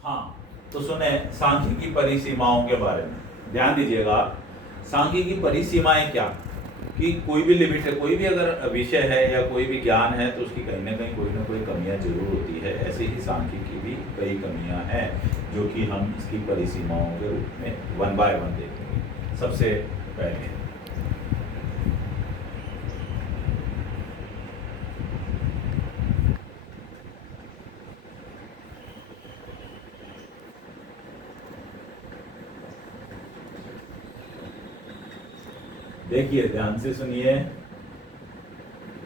हाँ, तो सुने सांख्यिकी परिसीमाओं के बारे में ध्यान दीजिएगा। सांख्यिकी परिसीमाएं क्या, कि कोई भी लिमिट है, कोई भी अगर विषय है या कोई भी ज्ञान है तो उसकी कहीं ना कोई कमियां जरूर होती है। ऐसे ही सांख्यिकी भी कई कमियां हैं जो कि हम इसकी परिसीमाओं के रूप में वन बाय वन देखेंगे। सबसे पहले देखिए, ध्यान से सुनिए,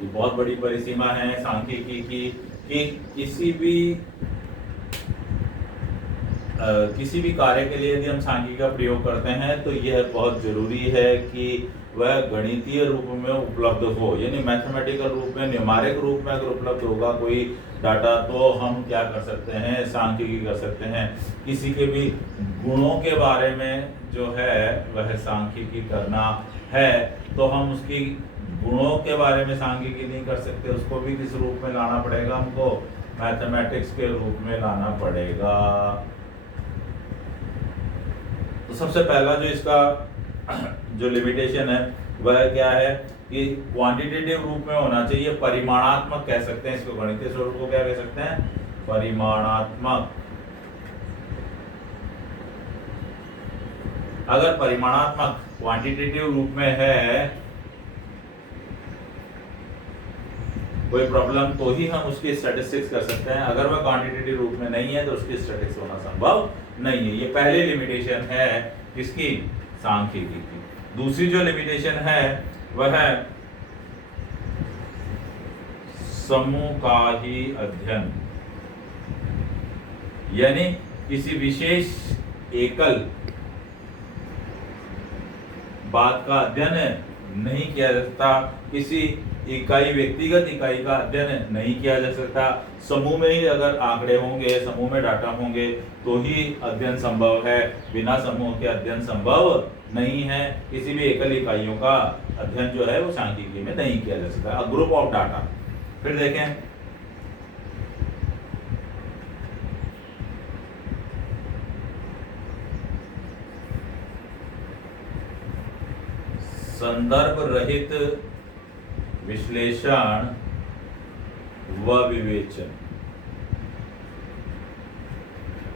ये बहुत बड़ी परिसीमा है सांख्यिकी की कि किसी भी कार्य के लिए यदि हम सांख्यिकी का प्रयोग करते हैं तो यह बहुत जरूरी है कि वह गणितीय रूप में उपलब्ध हो, यानी मैथमेटिकल रूप में, न्यूमेरिक रूप में अगर उपलब्ध होगा कोई डाटा तो हम क्या कर सकते हैं, सांख्यिकी कर सकते हैं। किसी के भी गुणों के बारे में जो है वह सांख्यिकी करना है तो हम उसकी गुणों के बारे में सांख्यिकी नहीं कर सकते, उसको भी किस रूप में लाना पड़ेगा, हमको मैथमेटिक्स के रूप में लाना पड़ेगा। तो सबसे पहला जो इसका जो लिमिटेशन है वह क्या है कि क्वांटिटेटिव रूप में होना चाहिए, परिमाणात्मक कह सकते हैं इसको, गणितीय स्वरूप को क्या कह सकते हैं, परिमाणात्मक। अगर परिमाणात्मक क्वांटिटेटिव रूप में है कोई प्रॉब्लम तो ही हम उसकी स्टैटिस्टिक्स कर सकते हैं, अगर वह क्वांटिटेटिव रूप में नहीं है तो उसकी स्टैटिस्टिक्स होना संभव नहीं है। ये पहली लिमिटेशन है किसकी, सांख्यिकी की। दूसरी जो लिमिटेशन है वह है समूह का ही अध्ययन, यानी किसी विशेष एकल बात का अध्ययन नहीं किया जा सकता, किसी इकाई, व्यक्तिगत इकाई का अध्ययन नहीं किया जा सकता। समूह में ही अगर आंकड़े होंगे, समूह में डाटा होंगे तो ही अध्ययन संभव है, बिना समूह के अध्ययन संभव नहीं है। किसी भी एकल इकाइयों का अध्ययन जो है वो सांख्यिकी में नहीं किया जा सकता। ग्रुप ऑफ डाटा, फिर देखें संदर्भ रहित विश्लेषण व विवेचन,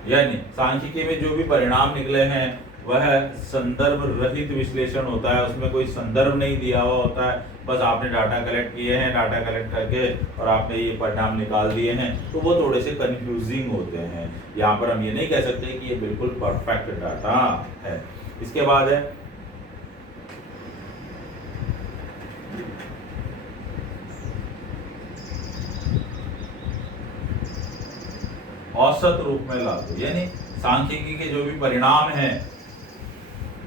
यानी सांख्यिकी में जो भी परिणाम निकले हैं वह संदर्भ रहित विश्लेषण होता है, उसमें कोई संदर्भ नहीं दिया हुआ होता है, बस आपने डाटा कलेक्ट किए हैं, डाटा कलेक्ट करके और आपने ये परिणाम निकाल दिए हैं, तो वो थोड़े से कंफ्यूजिंग होते हैं। यहाँ पर हम ये नहीं कह सकते कि ये बिल्कुल परफेक्ट डाटा है। इसके बाद है औसत रूप में लागू, यानी सांख्यिकी के जो भी परिणाम हैं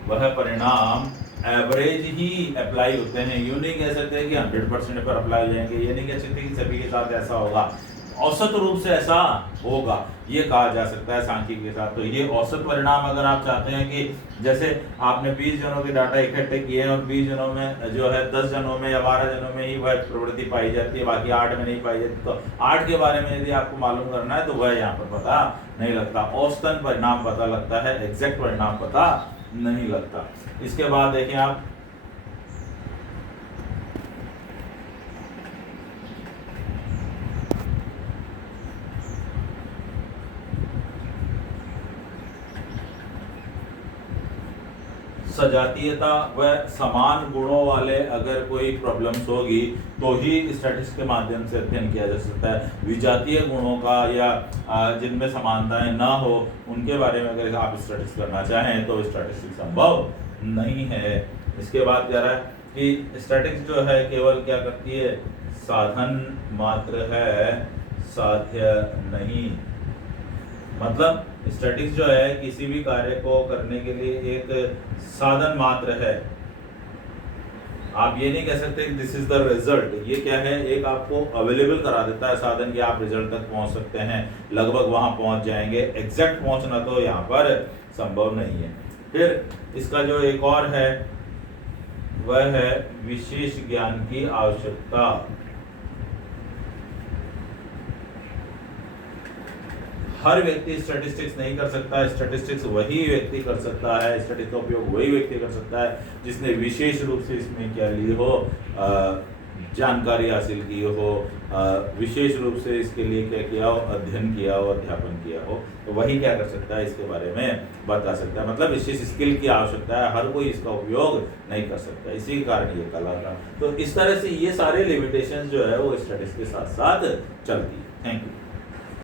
वह परिणाम एवरेज ही अप्लाई होते हैं। यूं नहीं कह सकते कि 100% पर अप्लाई हो जाएंगे, ये नहीं कह सकते कि सभी के साथ ऐसा होगा, औसत रूप से ऐसा होगा ये कहा जा सकता है सांख्यिकी के साथ। तो ये औसत परिणाम अगर आप चाहते हैं कि जैसे आपने 20 जनों के डाटा इकट्ठे किए हैं और 20 जनों में जो है 10 जनों में या 12 जनों में ही वह प्रवृत्ति पाई जाती है, बाकी 8 में नहीं पाई जाती, तो 8 के बारे में यदि आपको मालूम करना है तो वह यहाँ पर पता नहीं लगता। औसतन परिणाम पता लगता है, एग्जैक्ट परिणाम पता नहीं लगता। इसके बाद देखें आप सजातीयता व समान गुणों वाले अगर कोई प्रॉब्लम्स होगी तो ही स्टैटिस्टिक्स के माध्यम से अध्ययन किया जा सकता है। विजातीय गुणों का या जिनमें समानताएं ना हो उनके बारे में अगर आप स्टैटिस्टिक्स करना चाहें तो स्टैटिस्टिक्स संभव नहीं है। इसके बाद कह रहा है कि स्टैटिस्टिक्स जो है केवल क्या करती है, साधन मात्र है, साध्य नहीं। मतलब स्टैटिस्टिक्स जो है किसी भी कार्य को करने के लिए एक साधन मात्र है। आप ये नहीं कह सकते कि दिस इज द रिजल्ट। ये क्या है, एक आपको अवेलेबल करा देता है साधन कि आप रिजल्ट तक पहुंच सकते हैं, लगभग वहां पहुंच जाएंगे। एग्जैक्ट पहुंचना तो यहाँ पर संभव नहीं है। फिर इसका जो एक और है वह है विशेष ज्ञान की आवश्यकता। हर व्यक्ति स्टैटिस्टिक्स नहीं कर सकता। स्टैटिस्टिक्स वही व्यक्ति कर सकता है, स्टैटिस्टिक्स का उपयोग वही व्यक्ति कर सकता है जिसने विशेष रूप से इसमें क्या ली हो, जानकारी हासिल की हो, विशेष रूप से इसके लिए क्या किया हो, अध्ययन किया हो, अध्यापन किया हो, तो वही क्या कर सकता है, इसके बारे में बता सकता है। मतलब विशेष स्किल की आवश्यकता है, हर कोई इसका उपयोग नहीं कर सकता, इसी के कारण ये कला था। तो इस तरह से ये सारे लिमिटेशन जो है वो स्टैटिस्टिक्स के साथ साथ चलती है। Thank you.